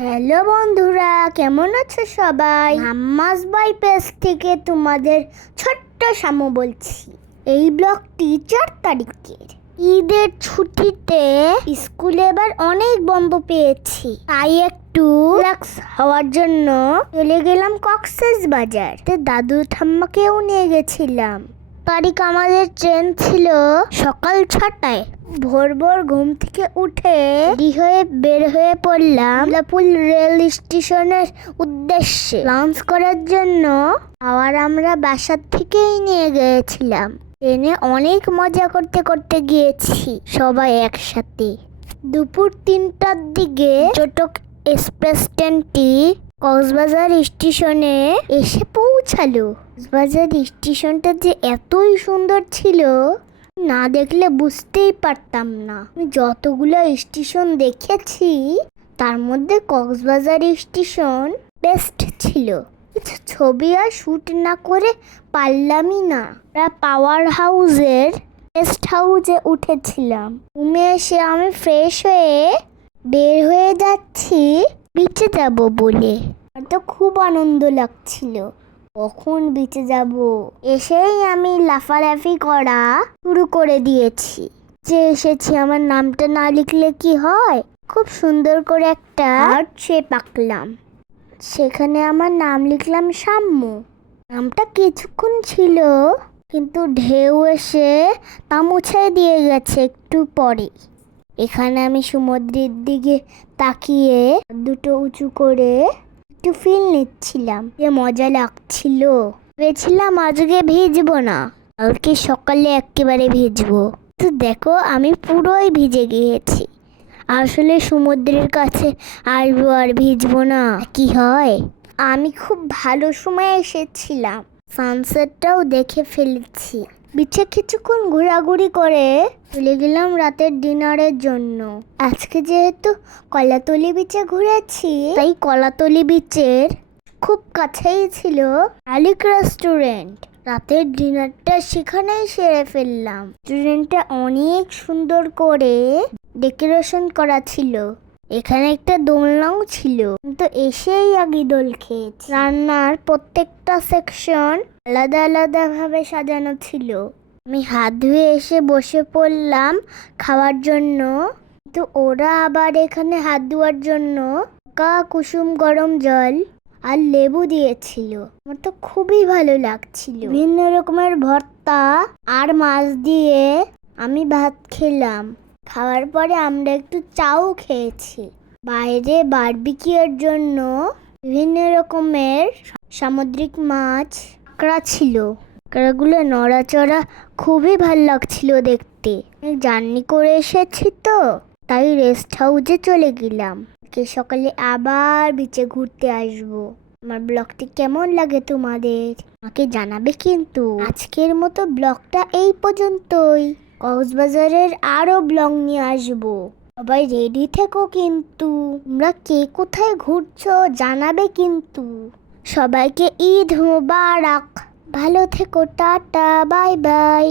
Hello বন্ধুরা, কেমন আছো সবাই? হাম্মাস বাই পেজ থেকে তোমাদের ছোট্ট শামু বলছি। এই ব্লগটি 4 তারিখের। ঈদের ছুটিতে স্কুলে এবার অনেক বন্ধ পেয়েছি, তাই একটু রিল্যাক্স হওয়ার জন্য চলে গেলাম কক্সবাজার। দাদু ঠাম্মাকেও নিয়ে গেছিলাম। তারিখ আমাদের ট্রেন ছিল সকাল 6টায়। ভোর ভোর ঘুম থেকে উঠে রেডি হয়ে বের হয়ে পড়লাম লাপুল রেল স্টেশনের উদ্দেশ্যে লাঞ্চ করার জন্য। আবার আমরা বাসার থেকেই নিয়ে গিয়েছিলাম। ট্রেনে অনেক মজা করতে করতে গিয়েছি সবাই একসাথে। দুপুর 3টার দিকে চটক এক্সপ্রেস ট্রেনটি কক্সবাজার স্টেশনে এসে পৌঁছালো। কক্সবাজার স্টেশনটা যে এতই সুন্দর ছিল, না দেখলে বুঝতেই পারতাম না। আমি যতগুলো স্টেশন দেখেছি তার মধ্যে কক্সবাজার স্টেশন বেস্ট ছিল। কিছু ছবি আর শ্যুট না করে পারলামই না। পাওয়ার হাউসের গেস্ট হাউসে উঠেছিলাম। রুমে এসে আমি ফ্রেশ হয়ে বের হয়ে যাচ্ছি বিচে যাব বলে। আর তো খুব আনন্দ লাগছিল, কখন বিচে যাব। এসেই আমি লাফালাফি করা শুরু করে দিয়েছি। যে এসেছি, আমার নামটা না লিখলে কি হয়? খুব সুন্দর করে একটা হার্ট শেপ আঁকলাম, সেখানে আমার নাম লিখলাম শাম্য। নামটা কিছুক্ষণ ছিল, কিন্তু ঢেউ এসে তা মুছে দিয়ে গেছে একটু পরে। এখানে আমি সমুদ্রের দিকে তাকিয়ে দুটো উঁচু করে একটু ফিল নিচ্ছিলাম, যে মজা লাগছিল। ভেবেছিলাম আজকে ভিজবো না, কালকে সকালে একেবারে ভিজবো। তো দেখো, আমি পুরোই ভিজে গিয়েছি। আসলে সমুদ্রের কাছে আসবো আর ভিজবো না, কি হয়? আমি খুব ভালো সময় এসেছিলাম, সানসেটটাও দেখে ফেলেছি। বিচে কিছুক্ষণ ঘোরাঘুরি করে চলে গেলাম রাতের ডিনারের জন্য। আজকে যেহেতু কলাতলি বিচে ঘুরেছি, তাই কলাতলি বিচের খুব কাছেই ছিল আলিক রেস্টুরেন্ট। রাতের ডিনারটা সেখানেই সেরে ফেললাম। রেস্টুরেন্টটা অনেক সুন্দর করে ডেকোরেশন করা ছিল। এখানে একটা দোলনাও ছিল, কিন্তু এসেই আগে দোল খেয়েছি। রান্নার প্রত্যেকটা সেকশন আলাদা আলাদা ভাবে সাজানো ছিল। আমি হাত ধুয়ে এসে বসে পড়লাম খাওয়ার জন্য, কিন্তু ওরা আবার এখানে হাত ধোয়ার জন্য কুসুম গরম জল আর লেবু দিয়েছিল। আমার তো খুবই ভালো লাগছিল। বিভিন্ন রকমের ভর্তা আর মাছ দিয়ে আমি ভাত খেলাম। খাওয়ার পরে আমরা একটু চাও খেয়েছি। বাইরে বারবিকিউর জন্য বিভিন্ন রকমের সামুদ্রিক মাছ কাঁকড়া ছিল। কাঁকড়াগুলো নড়াচড়া খুবই ভালো লাগছিল দেখতে। জার্নি করে এসেছি তো, তাই রেস্ট হাউসে চলে গেলাম। সকালে আবার বিচে ঘুরতে আসবো। আমার ব্লগটি কেমন লাগে তোমাদের আমাকে জানাবে কিন্তু। আজকের মতো ব্লগটা এই পর্যন্তই। কক্সবাজারের আরো ব্লগ নিয়ে আসবো। সবাই রেডি থেকো কিন্তু। তোমরা কে কোথায় ঘুরছো জানাবে কিন্তু। সবাইকে ঈদ মোবারক। ভালো থেকো, টাটা, বাই বাই।